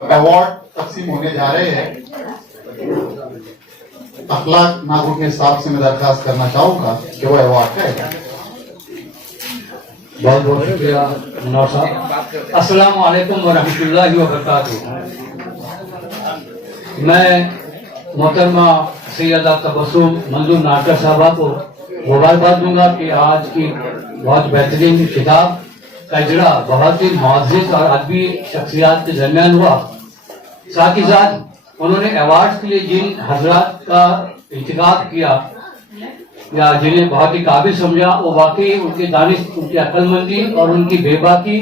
Award तकसीम होने जा रहे हैं। अखलाक नागरिक के साहब से मैं दरखास्त करना चाहूंगा कि वो अवार्ड का बहुत बहुत शुक्रिया मुनव्वर साहब। अस्सलाम वालेकुम व रहमतुल्लाहि व बरकातुहू। मैं मोहतरमा सैयदा तबस्सुम मंजूर नाडकर साहबा को मुबारकबाद दूंगा कि आज की बहुत बेहतरीन किताब का इजरा बहुत ही मुअज़्ज़िज़ और अदबी शख्सियात के दरमियान हुआ। साथ ही साथ उन्होंने अवार्ड के लिए जिन हजरात का इंतखाब किया या जिन्हें बहुत ही काबिल समझा, वो वाकई उनके दानिश, उनकी अक्लमंदी और उनकी बेबाकी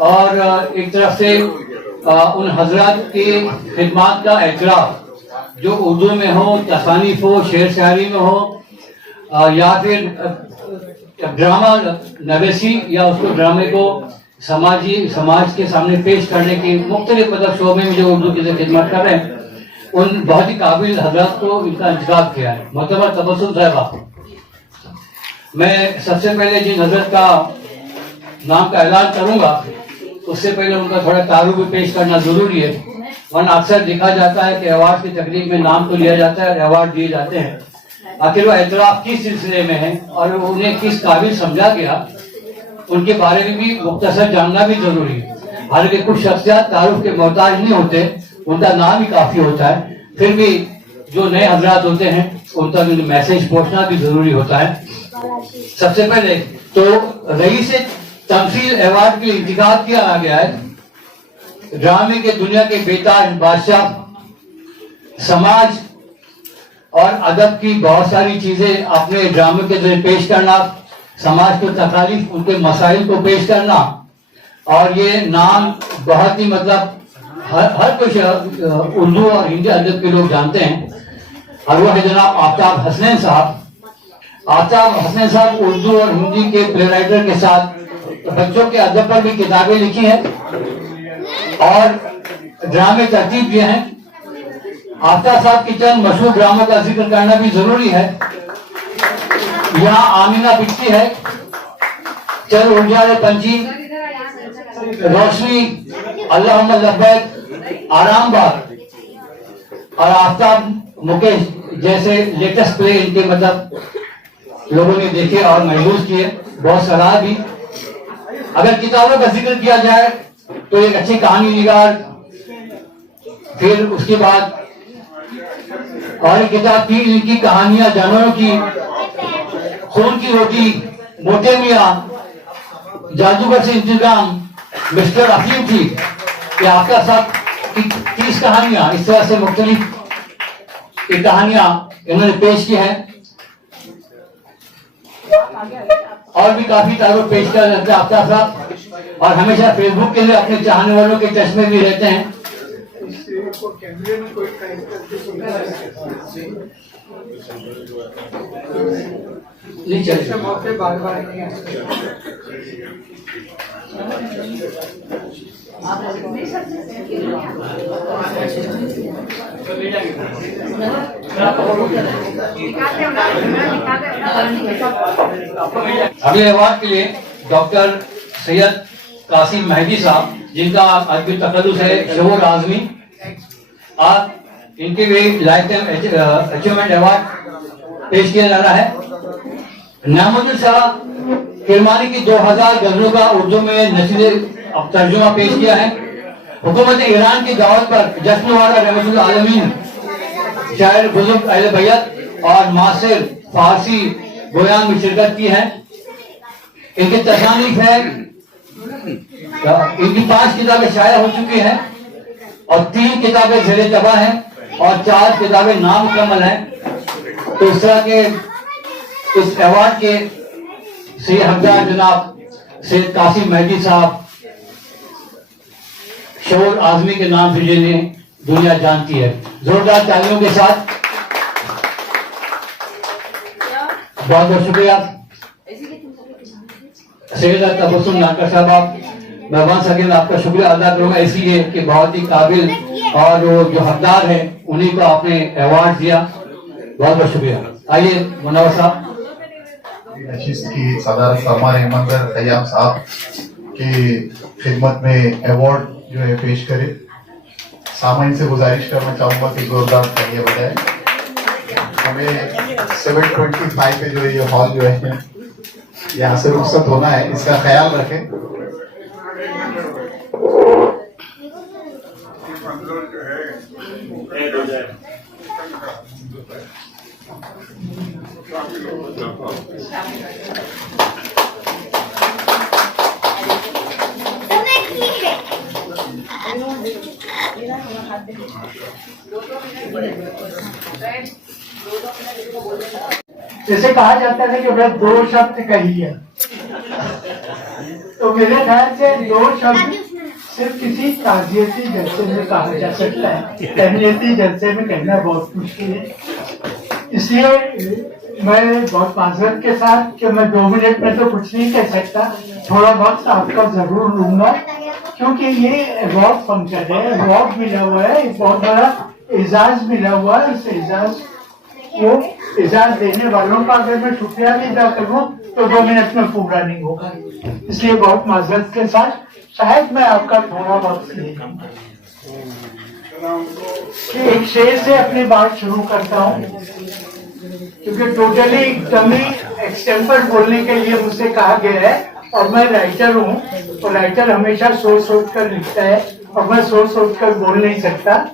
और एक तरफ से उन हजरात के खिदमात का एतराफ़ जो उर्दू में हो, तसानीफ हो, शेर शायरी में हो या फिर ड्रामा नवेसी या उसको ड्रामे को समाज के सामने पेश करने की मुख्तलिफ मतलब शोबे में जो उर्दू की खिदमत कर रहे हैं, उन बहुत ही काबिल हजरात को इनका इंतखाब किया है। मोहतरमा तबस्सुम साहिबा, मैं सबसे पहले जिन हजरत का नाम का ऐलान करूंगा उससे पहले उनका थोड़ा तारुफ भी पेश करना जरूरी है, वरना अक्सर देखा जाता है कि अवार्ड की तकरीब में नाम तो लिया जाता है, अवार्ड दिए जाते हैं, आखिर वो एतराफ़ किस सिलसिले में है और उन्हें किस काबिल समझा गया उनके बारे में भी मुख्तसर जानना भी जरूरी है। हालांकि कुछ शख्सियात तारुफ के मोहताज नहीं होते, उनका नाम ही काफी होता है, फिर भी जो नए हजरात होते हैं उन तक मैसेज पहुंचना भी जरूरी होता है। सबसे पहले तो रईस तमसील अवार्ड के लिए इंतखाब किया गया है। ड्रामे के दुनिया के बेताज बादशाह, समाज और अदब की बहुत सारी चीजें अपने ड्रामे के जरिए पेश करना, समाज को तकालीफ, उनके मसाइल को पेश करना, और ये नाम बहुत ही मतलब हर कोई उर्दू और हिंदी अदब के लोग जानते हैं, और वो है जनाब आफ्ताब हसनैन साहब। आफ्ताब हसनैन साहब उर्दू और हिंदी के प्ले राइटर के साथ बच्चों के अदब पर भी किताबें लिखी हैं और ड्रामे तरतीब किए हैं। आफ्ताब साहब की चंद मशहूर ड्रामों का जिक्र करना भी जरूरी है। यहाँ आमीना पिछती है, चल उड़ जा रे पंछी, रोशनी, अल्लाहुम्मा लब्बैक, आराम बाग और आफ्ताब मुकेश जैसे लेटेस्ट प्ले इनके मतलब लोगों ने देखे और महसूस किए, बहुत सराहा भी। अगर किताबों का जिक्र किया जाए तो एक अच्छी कहानी निगार, फिर उसके बाद और एक किताब थी इनकी कहानियां जानवरों की, खून की रोटी, मोटे मियां, जादूगर से इंतजाम, मिस्टर अफीम थी। ये आपका साथ 30 कहानियां इस तरह से मुख्तलिफ कहानियां इन्होंने पेश की हैं और भी काफी तारुफ पेश कर रहते हैं आफ्ताब साहब, और हमेशा फेसबुक के लिए अपने चाहने वालों के चश्मे भी रहते हैं। अगले अवार्ड के लिए डॉक्टर सैयद कासिम मेहदी साहब, जिनका अदबी तकल्लुस है शहूर आजमी, आज इनके भी लाइफ टाइम अचीवमेंट अवार्ड पेश किया जा रहा है। नामुद्दीन साहब किरमानी की 2000 गजलों का उर्दू में नसीले तर्जुमा पेश किया है। हुकूमत ईरान की दावत पर जश्न वाला रहमतुल आलमीन शायर बुजुर्ग अहले बैत और मासिर फारसी गोयान में शिरकत की है। इनकी तसानीफ है, इनकी 5 किताबें शाया हो चुकी हैं और 3 किताबें ज़ेरे तबा हैं और 4 किताबें नामुकम्मल हैं। तो इस तरह के इस अवार्ड के सही हकदार जनाब सैयद कासिम मेहदी साहब शहूर आजमी के नाम से जिन्हें दुनिया जानती है। जोरदार तालियों के साथ बहुत बहुत शुक्रिया सैयदा तबस्सुम नाडकर साहब। आप मैं वन सेकेंड आपका शुक्रिया अदा करूंगा इसलिए कि बहुत ही काबिल और जो हकदार है उन्हीं को आपने अवार्ड दिया, बहुत बहुत शुक्रिया। आइए मुनव्वर साहब। नशिस्त की सदारत फरमा रहे मंजर खयाम साहब की खिदमत में अवार्ड जो है पेश करे। सामाइन से गुजारिश करना चाहूंगा कि जोरदार तालियां बजाएं। हमें 725 पे जो ये हॉल जो है यहाँ से रुखसत होना है, इसका ख्याल रखें। जैसे कहा जाता है कि मैं 2 शब्द कहिए, तो मेरे ख्याल से 2 शब्द सिर्फ किसी ताजियती जलसे में कहा जा सकता है, तहनीती जलसे में कहना बहुत मुश्किल है। इसलिए मैं बहुत माजरत के साथ कि मैं 2 मिनट में तो कुछ नहीं कह सकता, थोड़ा वक्त आपका जरूर लूंगा, क्योंकि ये अवार्ड फंक्शन है, अवार्ड मिला हुआ है, एक बहुत बड़ा एजाज मिला हुआ है। इस एजाज देने वालों का अगर मैं शुक्रिया भी अदा करूं तो 2 मिनट में पूरा नहीं होगा। इसलिए बहुत माजरत के साथ शायद मैं आपका थोड़ा वक्त ले लूंगा। एक शेर से अपनी बात शुरू करता हूँ, क्योंकि टोटली एकदम ही एक्सटेम्पर बोलने के लिए मुझसे कहा गया है, और मैं राइटर हूँ, तो राइटर हमेशा सोच सोच कर लिखता है और मैं सोच सोच कर बोल नहीं सकता।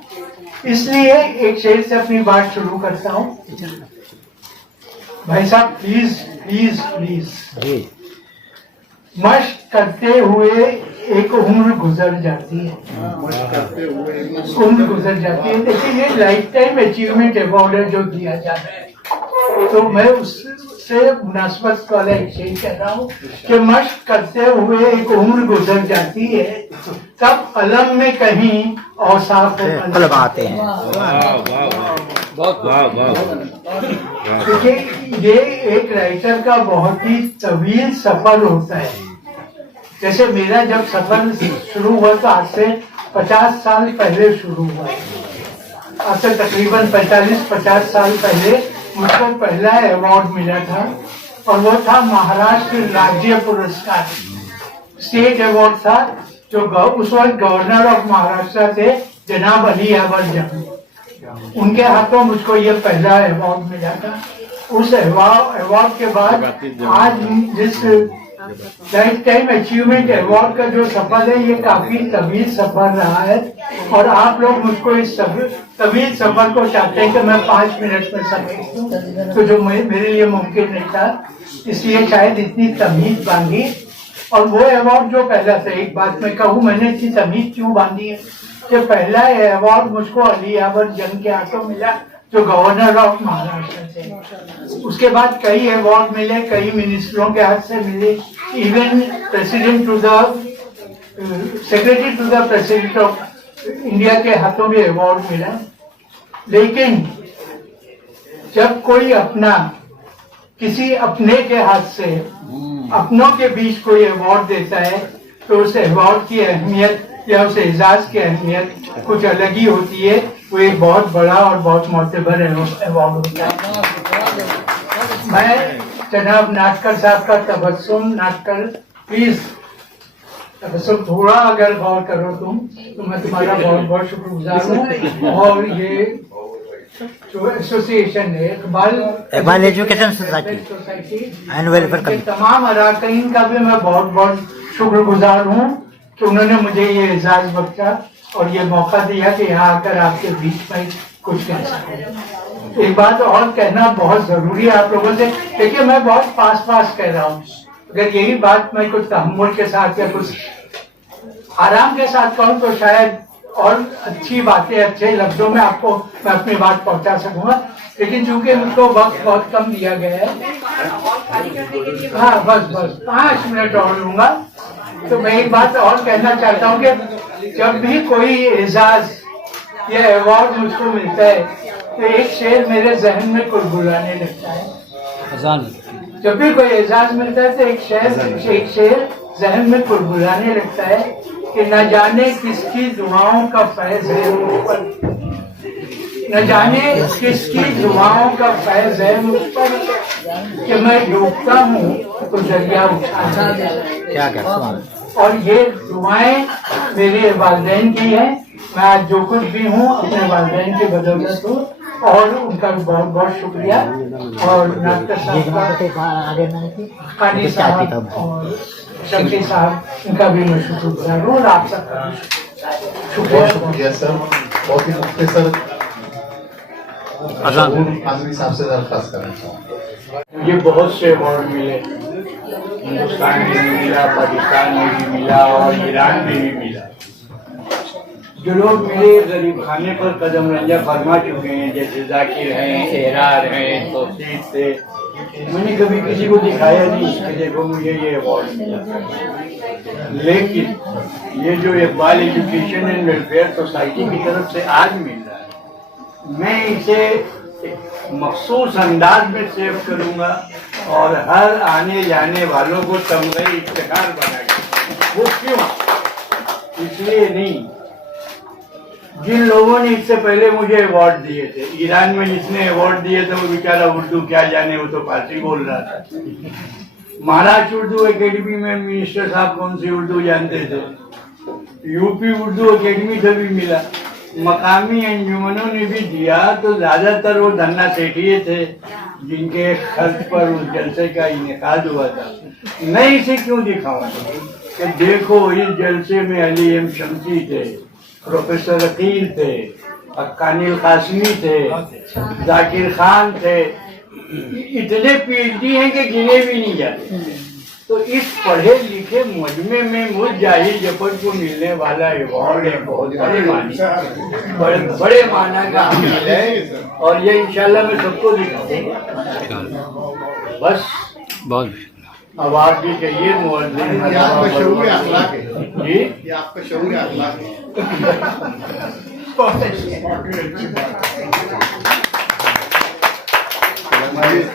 इसलिए एक शेर से अपनी बात शुरू करता हूँ। भाई साहब प्लीज प्लीज प्लीज, मश्क करते हुए एक उम्र गुजर जाती है, उम्र गुजर जाती है। लेकिन ये लाइफ टाइम अचीवमेंट अवार्ड है जो दिया जाता है, तो मैं उससे मुनासिबत वाला एक शेर कह रहा हूँ कि मश्क करते हुए एक उम्र गुजर जाती है, तब अलम में कहीं औसाफ कलम आते हैं। देखिए, ये एक राइटर का बहुत ही तवील सफर होता है। जैसे मेरा जब सफर शुरू हुआ तो आज से 50 साल पहले शुरू हुआ, आज से तकरीबन 45-50 साल पहले मुझको पहला अवार्ड मिला था, और वो था महाराष्ट्र राज्य पुरस्कार, स्टेट अवार्ड था, जो उस वक्त गवर्नर ऑफ महाराष्ट्र थे जनाब अली यावर जंग, उनके हाथों मुझको ये पहला अवार्ड मिला था। उस अवार्ड के बाद आज जिस लाइफ टाइम अचीवमेंट अवार्ड का जो सफर है, ये काफी तवील सफर रहा है, और आप लोग मुझको इस तवील सफर को चाहते हैं कि मैं 5 मिनट में समेट दूं, तो जो मेरे लिए मुमकिन नहीं था, इसलिए शायद इतनी तमीज बांधी। और वो अवार्ड जो पहला था, एक बात मैं कहूँ, मैंने इतनी तमीज क्यों बांधी है कि पहला अवार्ड मुझको अली यावर जंग के हाथों मिला, जो गवर्नर ऑफ महाराष्ट्र थे। उसके बाद कई अवार्ड मिले, कई मिनिस्टरों के हाथ से मिले, even president to the secretary to the president of India के हाथों भी अवार्ड मिला। लेकिन जब कोई अपना किसी अपने के हाथ से अपनों के बीच कोई अवार्ड देता है, तो उस अवार्ड की अहमियत या उस एजाज की अहमियत कुछ अलग ही होती है। वो एक बहुत बड़ा और बहुत मोतबर अवार्ड होता है। मैं जनाब नाटकर साहब का तबस्सुम, नाटकर प्लीज तबस्सुम थोड़ा अगर गौर करो तुम, तो मैं तुम्हारा बहुत बहुत शुक्रगुजार हूँ। और ये जो एसोसिएशन है Iqbal education society and welfare committee, तमाम अरकान का भी मैं बहुत बहुत शुक्रगुजार हूँ कि उन्होंने मुझे ये एजाज बख्शा और ये मौका दिया कि यहाँ आकर आपके बीच में कुछ कह सकूं। एक बात और कहना बहुत जरूरी है आप लोगों से। देखिए, मैं बहुत पास कह रहा हूँ, अगर यही बात मैं कुछ तहम्मुल के साथ या कुछ आराम के साथ कहूँ तो शायद और अच्छी बातें अच्छे लफ्जों में आपको मैं अपनी बात पहुंचा सकूंगा। लेकिन चूंकि मुझको वक्त बहुत कम दिया गया है, हाँ बस 5 मिनट और लूंगा, तो मैं एक बात और कहना चाहता हूँ कि जब भी कोई एजाज या अवार्ड मुझको मिलता है तो एक शेर मेरे जहन में कुलबुलाने लगता है। जब भी कोई एजाज मिलता है तो एक शेर जहन में कुलबुलाने लगता है कि न जाने किसकी दुआओं का फैज है मुझ पर, न जाने किसकी दुआओं का फैज है मुझ पर, कि मैं डूबता हूँ तो दरिया उठा। और ये दुआएं मेरे वालिदैन की हैं, मैं आज जो कुछ भी हूँ अपने वालिदैन की बदौलत हूँ और उनका भी बहुत बहुत शुक्रिया। और डॉक्टर साहब का, कानी साहब और शक्ति साहब, इनका भी मैं शुक्रगुजार हूँ और आप सबका भी बहुत शुक्रिया सर, बहुत ही मुख्तसर आजमी साहब से दरख्वास्त करना चाहूँगा। मुझे बहुत से अवार्ड मिले, हिंदुस्तान में भी मिला, पाकिस्तान में भी मिला और ईरान में भी मिला। जो लोग मेरे गरीब खाने पर कदम रंजा फरमा चुके हैं, जैसे जाकिर हैं, एहरार हैं, तौसीफ थे, मैंने कभी किसी को दिखाया नहीं कि देखो मुझे ये अवार्ड मिला। लेकिन ये जो Iqbal education and welfare society की तरफ से आज मिल रहा है, मैं इसे एक मखसूस अंदाज में सेव करूंगा और हर आने जाने वालों को तमग़े इफ्तिखार बनाएगा। वो क्यों? इसलिए नहीं, जिन लोगों ने इससे पहले मुझे अवार्ड दिए थे, ईरान में जिसने अवार्ड दिए थे वो बेचारा उर्दू क्या जाने, वो तो फारसी बोल रहा था। महाराष्ट्र उर्दू एकेडमी में मिनिस्टर साहब कौन सी उर्दू जानते थे, यूपी उर्दू एकेडमी से भी मिला, मकामी अंजुमनों ने भी दिया, तो ज्यादातर वो धन्ना सेठिए थे जिनके खर्च पर उस जलसे का इनेकाद हुआ था। मैं इसे क्यों दिखाऊं कि देखो इस जलसे में अली एम शमसी थे, प्रोफेसर अकील थे, कानिल कासमी थे, जाकिर खान थे, इतने पीएचडी हैं कि गिने भी नहीं जाते। तो इस पढ़े लिखे मजमे में मुझ जाहिर जफर को मिलने वाला अवार्ड है बहुत बड़े माना का हामिल है और ये इंशाल्लाह मैं सबको दिखाऊंगा। बस बहुत अवार्ड भी चाहिए मुअज्जिन ये आपका शऊर अखलाक है, जी, ये आपका शऊर अखलाक है। बहुत अच्छी बात है।